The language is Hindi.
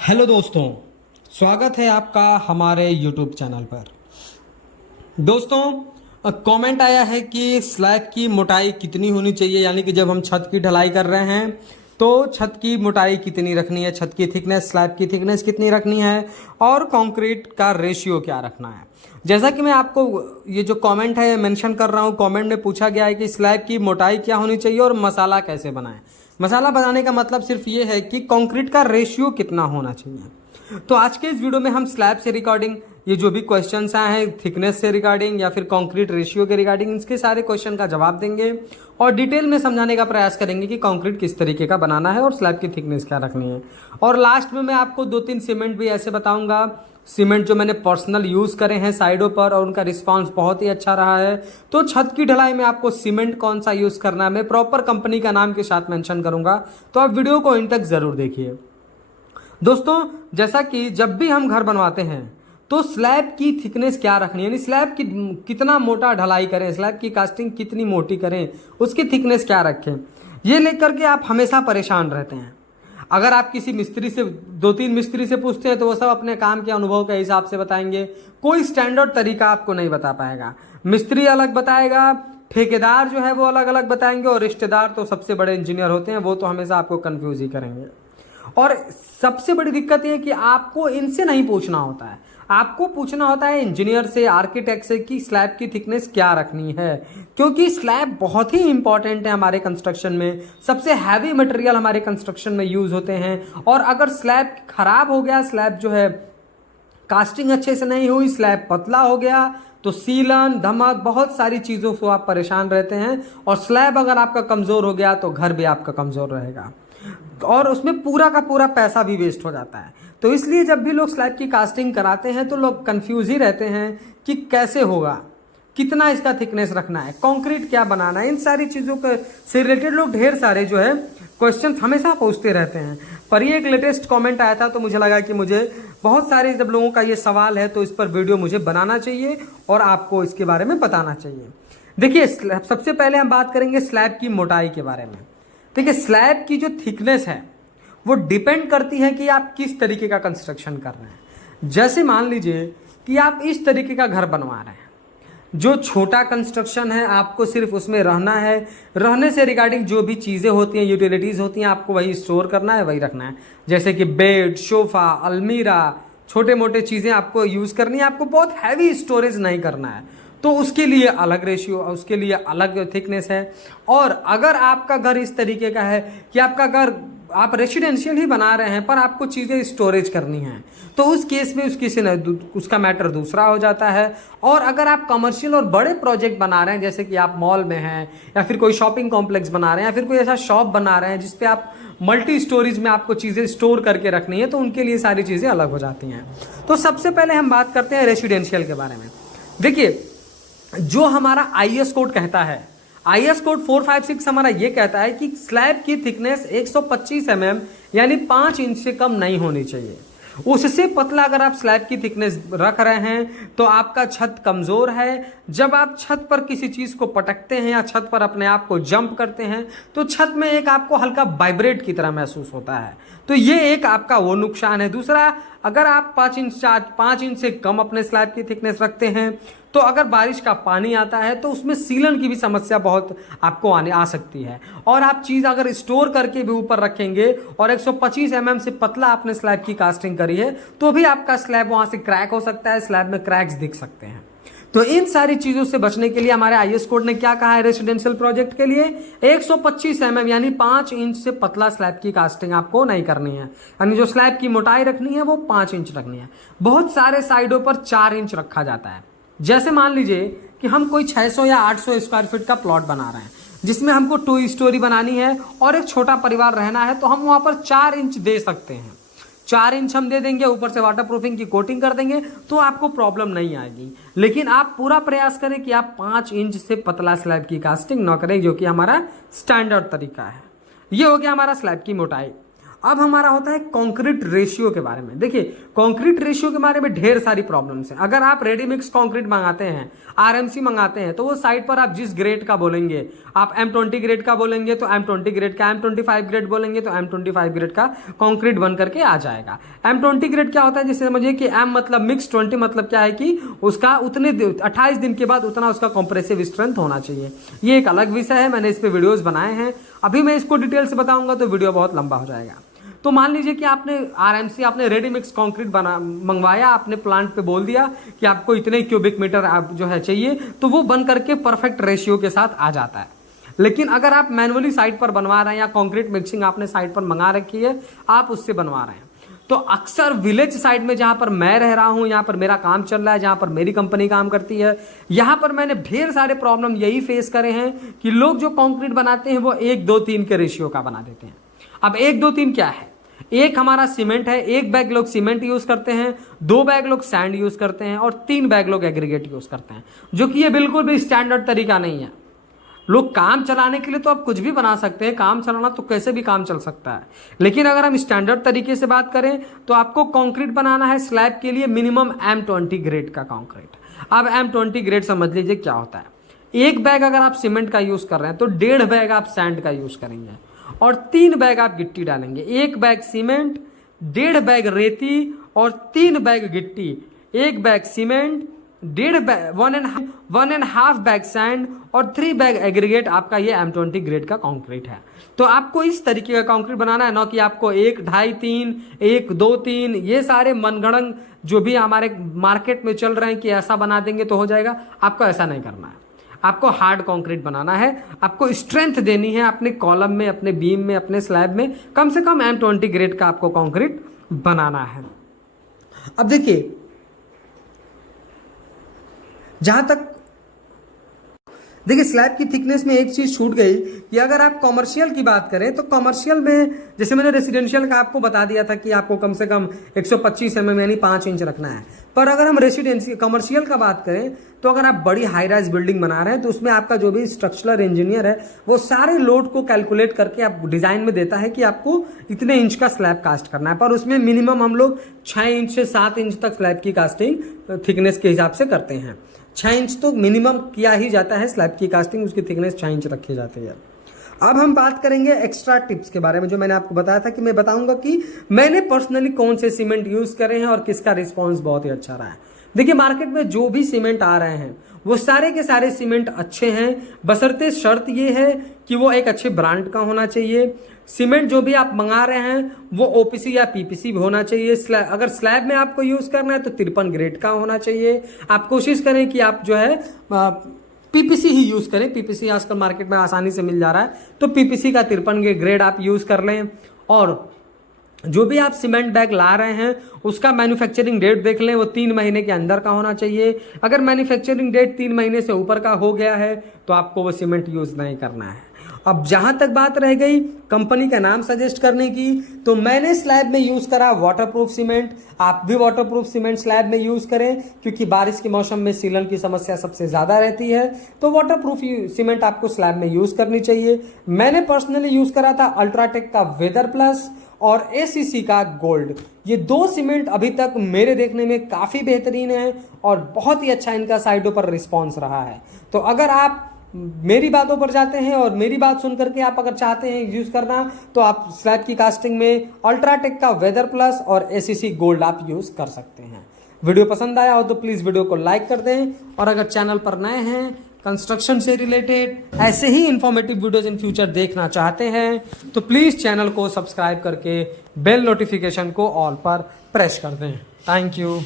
हेलो दोस्तों, स्वागत है आपका हमारे यूट्यूब चैनल पर। दोस्तों, कमेंट आया है कि स्लैब की मोटाई कितनी होनी चाहिए, यानी कि जब हम छत की ढलाई कर रहे हैं तो छत की मोटाई कितनी रखनी है, छत की थिकनेस, स्लैब की थिकनेस कितनी रखनी है और कंक्रीट का रेशियो क्या रखना है। जैसा कि मैं आपको ये जो कमेंट है मेंशन कर रहा हूँ, कमेंट में पूछा गया है कि स्लैब की मोटाई क्या होनी चाहिए और मसाला कैसे बनाएं। मसाला बनाने का मतलब सिर्फ ये है कि कंक्रीट का रेशियो कितना होना चाहिए। तो आज के इस वीडियो में हम स्लैब से रिगार्डिंग ये जो भी क्वेश्चंस आए हैं थिकनेस से रिगार्डिंग या फिर कंक्रीट रेशियो के रिगार्डिंग, इसके सारे क्वेश्चन का जवाब देंगे और डिटेल में समझाने का प्रयास करेंगे कि कंक्रीट किस तरीके का बनाना है और स्लैब की थिकनेस क्या रखनी है। और लास्ट में मैं आपको 2-3 सीमेंट भी ऐसे बताऊंगा, सीमेंट जो मैंने पर्सनल यूज़ करे हैं साइडों पर और उनका रिस्पांस बहुत ही अच्छा रहा है। तो छत की ढलाई में आपको सीमेंट कौन सा यूज़ करना है मैं प्रॉपर कंपनी का नाम के साथ मेंशन करूंगा, तो आप वीडियो को इन तक ज़रूर देखिए। दोस्तों, जैसा कि जब भी हम घर बनवाते हैं तो स्लैब की थिकनेस क्या रखनी है, यानी स्लैब की कितना मोटा ढलाई करें, स्लैब की कास्टिंग कितनी मोटी करें, उसकी थिकनेस क्या रखें, ये लेकर के आप हमेशा परेशान रहते हैं। अगर आप किसी मिस्त्री से 2-3 मिस्त्री से पूछते हैं तो वो सब अपने काम के अनुभव के हिसाब से बताएंगे, कोई स्टैंडर्ड तरीका आपको नहीं बता पाएगा। मिस्त्री अलग बताएगा, ठेकेदार जो है वो अलग अलग बताएंगे और रिश्तेदार तो सबसे बड़े इंजीनियर होते हैं, वो तो हमेशा आपको कंफ्यूज ही करेंगे। और सबसे बड़ी दिक्कत ये है कि आपको इनसे नहीं पूछना होता है, आपको पूछना होता है इंजीनियर से, आर्किटेक्ट से कि स्लैब की थिकनेस क्या रखनी है, क्योंकि स्लैब बहुत ही इंपॉर्टेंट है हमारे कंस्ट्रक्शन में। सबसे हैवी मटेरियल हमारे कंस्ट्रक्शन में यूज होते हैं और अगर स्लैब खराब हो गया, स्लैब जो है कास्टिंग अच्छे से नहीं हुई, स्लैब पतला हो गया तो सीलन, धमक, बहुत सारी चीज़ों से आप परेशान रहते हैं। और स्लैब अगर आपका कमज़ोर हो गया तो घर भी आपका कमज़ोर रहेगा और उसमें पूरा का पूरा पैसा भी वेस्ट हो जाता है। तो इसलिए जब भी लोग स्लैब की कास्टिंग कराते हैं तो लोग कंफ्यूज ही रहते हैं कि कैसे होगा, कितना इसका थिकनेस रखना है, कंक्रीट क्या बनाना है, इन सारी चीज़ों के से रिलेटेड लोग ढेर सारे जो है क्वेश्चन हमेशा पूछते रहते हैं। पर ये एक लेटेस्ट कमेंट आया था तो मुझे लगा कि मुझे बहुत सारे जब लोगों का ये सवाल है तो इस पर वीडियो मुझे बनाना चाहिए और आपको इसके बारे में बताना चाहिए। देखिए, सबसे पहले हम बात करेंगे स्लैब की मोटाई के बारे में। देखिए, स्लैब की जो थिकनेस है वो डिपेंड करती है कि आप किस तरीके का कंस्ट्रक्शन कर रहे हैं। जैसे मान लीजिए कि आप इस तरीके का घर बनवा रहे हैं, जो छोटा कंस्ट्रक्शन है, आपको सिर्फ उसमें रहना है, रहने से रिगार्डिंग जो भी चीज़ें होती हैं, यूटिलिटीज़ होती हैं, आपको वही स्टोर करना है, वही रखना है। जैसे कि बेड, सोफ़ा, अलमीरा, छोटे मोटे चीज़ें आपको यूज़ करनी है, आपको बहुत हैवी स्टोरेज नहीं करना है, तो उसके लिए अलग रेशियो, उसके लिए अलग थिकनेस है। और अगर आपका घर इस तरीके का है कि आपका घर आप रेसिडेंशियल ही बना रहे हैं पर आपको चीज़ें स्टोरेज करनी हैं, तो उस केस में उसका मैटर दूसरा हो जाता है। और अगर आप कमर्शियल और बड़े प्रोजेक्ट बना रहे हैं, जैसे कि आप मॉल में हैं या फिर कोई शॉपिंग कॉम्प्लेक्स बना रहे हैं या फिर कोई ऐसा शॉप बना रहे हैं जिसपे आप मल्टी स्टोरेज में आपको चीज़ें स्टोर करके रखनी है, तो उनके लिए सारी चीज़ें अलग हो जाती हैं। तो सबसे पहले हम बात करते हैं रेसिडेंशियल के बारे में। देखिए, जो हमारा IS कोड कहता है, IS कोड 456 हमारा ये कहता है कि स्लैब की थिकनेस 125 mm यानी 5 इंच से कम नहीं होनी चाहिए। उससे पतला अगर आप स्लैब की थिकनेस रख रहे हैं तो आपका छत कमज़ोर है। जब आप छत पर किसी चीज़ को पटकते हैं या छत पर अपने आप को जंप करते हैं तो छत में एक आपको हल्का वाइब्रेट की तरह महसूस होता है, तो ये एक आपका वो नुकसान है। दूसरा, अगर आप 5 इंच से कम अपने स्लैब की थिकनेस रखते हैं तो अगर बारिश का पानी आता है तो उसमें सीलन की भी समस्या बहुत आपको आ सकती है। और आप चीज़ अगर स्टोर करके भी ऊपर रखेंगे और 125 mm से पतला आपने स्लैब की कास्टिंग करी है तो भी आपका स्लैब वहाँ से क्रैक हो सकता है, स्लैब में क्रैक्स दिख सकते हैं। तो इन सारी चीज़ों से बचने के लिए हमारे IS कोड ने क्या कहा है, रेसिडेंशियल प्रोजेक्ट के लिए 125 mm यानी 5 इंच से पतला स्लैब की कास्टिंग आपको नहीं करनी है, यानी जो स्लैब की मोटाई रखनी है वो 5 इंच रखनी है। बहुत सारे साइडों पर 4 इंच रखा जाता है। जैसे मान लीजिए कि हम कोई 600 या 800 स्क्वायर फीट का प्लॉट बना रहे हैं जिसमें हमको 2 स्टोरी बनानी है और एक छोटा परिवार रहना है, तो हम वहाँ पर 4 इंच दे सकते हैं। 4 इंच हम दे देंगे, ऊपर से वाटर प्रूफिंग की कोटिंग कर देंगे तो आपको प्रॉब्लम नहीं आएगी। लेकिन आप पूरा प्रयास करें कि आप 5 इंच से पतला स्लैब की कास्टिंग न करें, जो कि हमारा स्टैंडर्ड तरीका है। ये हो गया हमारा स्लैब की मोटाई। अब हमारा होता है कंक्रीट रेशियो के बारे में। देखिए कंक्रीट रेशियो के बारे में ढेर सारी प्रॉब्लम्स हैं। अगर आप रेडी मिक्स कंक्रीट मंगाते हैं, आरएमसी मंगाते हैं, तो वो साइट पर आप जिस ग्रेड का बोलेंगे, आप M20 ग्रेड का बोलेंगे तो M20 ग्रेड का, M25 ग्रेड बोलेंगे तो M25 ग्रेड का कंक्रीट बन करके आ जाएगा। M20 ग्रेड क्या होता है, जैसे समझिए कि M मतलब मिक्स, 20 मतलब क्या है कि उसका उतने 28 दिन के बाद उतना उसका कंप्रेसिव स्ट्रेंथ होना चाहिए। ये एक अलग विषय है, मैंने इस पे वीडियोस बनाए हैं। अभी मैं इसको डिटेल से बताऊंगा तो वीडियो बहुत लंबा हो जाएगा। तो मान लीजिए कि आपने आरएमसी, आपने रेडी मिक्स कंक्रीट मंगवाया, आपने प्लांट पे बोल दिया कि आपको इतने क्यूबिक मीटर आप जो है चाहिए, तो वो बन करके परफेक्ट रेशियो के साथ आ जाता है। लेकिन अगर आप मैनुअली साइट पर बनवा रहे हैं या कंक्रीट मिक्सिंग आपने साइट पर मंगा रखी है, आप उससे बनवा रहे हैं, तो अक्सर विलेज साइड में जहां पर मैं रह रहा हूं, यहां पर मेरा काम चल रहा है, जहां पर मेरी कंपनी काम करती है, यहां पर मैंने ढेर सारे प्रॉब्लम यही फेस करे हैं कि लोग जो कंक्रीट बनाते हैं वो 1, 2, 3 के रेशियो का बना देते हैं। अब 1, 2, 3 क्या है? एक हमारा सीमेंट है, 1 बैग लोग सीमेंट यूज करते हैं, 2 बैग लोग सैंड यूज करते हैं और 3 बैग लोग एग्रीगेट यूज करते हैं, जो कि ये बिल्कुल भी स्टैंडर्ड तरीका नहीं है। लोग काम चलाने के लिए तो आप कुछ भी बना सकते हैं, काम चलाना तो कैसे भी काम चल सकता है, लेकिन अगर हम स्टैंडर्ड तरीके से बात करें तो आपको कंक्रीट बनाना है स्लैब के लिए मिनिमम M20 ग्रेड का कंक्रीट। अब M20 ग्रेड समझ लीजिए क्या होता है। 1 बैग अगर आप सीमेंट का यूज कर रहे हैं तो 1.5 बैग आप सैंड का यूज करेंगे और 3 बैग आप गिट्टी डालेंगे। 1 बैग सीमेंट, 1.5 बैग रेती और 3 बैग गिट्टी, 1 bag cement, 1.5 bag, 1.5 bag sand और 3 बैग एग्रीगेट, आपका ये M20 ग्रेड का कंक्रीट है। तो आपको इस तरीके का कंक्रीट बनाना है, ना कि आपको 1, 2.5, 3, 1, 2, 3 ये सारे मनगढ़ंत जो भी हमारे मार्केट में चल रहे हैं कि ऐसा बना देंगे तो हो जाएगा। आपको ऐसा नहीं करना है, आपको हार्ड कंक्रीट बनाना है। आपको स्ट्रेंथ देनी है अपने कॉलम में, अपने बीम में, अपने स्लैब में, कम से कम M20 ग्रेड का आपको कंक्रीट बनाना है। अब देखिए जहां तक देखिए स्लैब की थिकनेस में एक चीज छूट गई कि अगर आप कॉमर्शियल की बात करें तो कॉमर्शियल में, जैसे मैंने रेसिडेंशियल का आपको बता दिया था कि आपको कम से कम 125 mm यानी 5 इंच रखना है, पर अगर हम रेसिडेंशियल कॉमर्शियल का बात करें तो अगर आप बड़ी हाई राइज बिल्डिंग बना रहे हैं तो उसमें आपका जो भी स्ट्रक्चरल इंजीनियर है वो सारे लोड को कैलकुलेट करके आप डिजाइन में देता है कि आपको इतने इंच का स्लैब कास्ट करना है, पर उसमें मिनिमम हम लोग 6 इंच से 7 इंच तक स्लैब की कास्टिंग थिकनेस के हिसाब से करते हैं। 6 इंच तो मिनिमम किया ही जाता है स्लैब की कास्टिंग, उसकी थिकनेस 6 इंच रखी जाती है। अब हम बात करेंगे एक्स्ट्रा टिप्स के बारे में, जो मैंने आपको बताया था कि मैं बताऊंगा कि मैंने पर्सनली कौन से सीमेंट यूज करे हैं और किसका रिस्पॉन्स बहुत ही अच्छा रहा है। देखिए मार्केट में जो भी सीमेंट आ रहे हैं वो सारे के सारे सीमेंट अच्छे हैं, बशर्ते शर्त ये है कि वो एक अच्छे ब्रांड का होना चाहिए। सीमेंट जो भी आप मंगा रहे हैं वो ओपीसी या पीपीसी होना चाहिए। अगर स्लैब में आपको यूज करना है तो 53 ग्रेड का होना चाहिए। आप कोशिश करें कि आप जो है पीपीसी ही यूज करें, पीपीसी आजकल मार्केट में आसानी से मिल जा रहा है, तो पीपीसी का 53 ग्रेड आप यूज कर लें। और जो भी आप सीमेंट बैग ला रहे हैं उसका मैन्युफैक्चरिंग डेट देख लें, वो 3 महीने के अंदर का होना चाहिए। अगर मैन्युफैक्चरिंग डेट 3 महीने से ऊपर का हो गया है तो आपको वो सीमेंट यूज नहीं करना है। अब जहां तक बात रह गई कंपनी का नाम सजेस्ट करने की, तो मैंने स्लैब में यूज करा वाटरप्रूफ सीमेंट। आप भी वाटरप्रूफ सीमेंट स्लैब में यूज करें, क्योंकि बारिश के मौसम में सीलन की समस्या सबसे ज्यादा रहती है, तो वाटरप्रूफ सीमेंट आपको स्लैब में यूज करनी चाहिए। मैंने पर्सनली यूज करा था अल्ट्राटेक का वेदर प्लस और एसीसी का गोल्ड। ये 2 सीमेंट अभी तक मेरे देखने में काफी बेहतरीन है और बहुत ही अच्छा इनका साइडों पर रिस्पॉन्स रहा है। तो अगर आप मेरी बातों पर जाते हैं और मेरी बात सुन करके आप अगर चाहते हैं यूज करना, तो आप स्लैब की कास्टिंग में अल्ट्राटेक का वेदर प्लस और एसीसी गोल्ड आप यूज कर सकते हैं। वीडियो पसंद आया हो तो प्लीज वीडियो को लाइक कर दें, और अगर चैनल पर नए हैं, कंस्ट्रक्शन से रिलेटेड ऐसे ही इंफॉर्मेटिव वीडियोज इन फ्यूचर देखना चाहते हैं, तो प्लीज चैनल को सब्सक्राइब करके बेल नोटिफिकेशन को ऑल पर प्रेस कर दें। Thank you.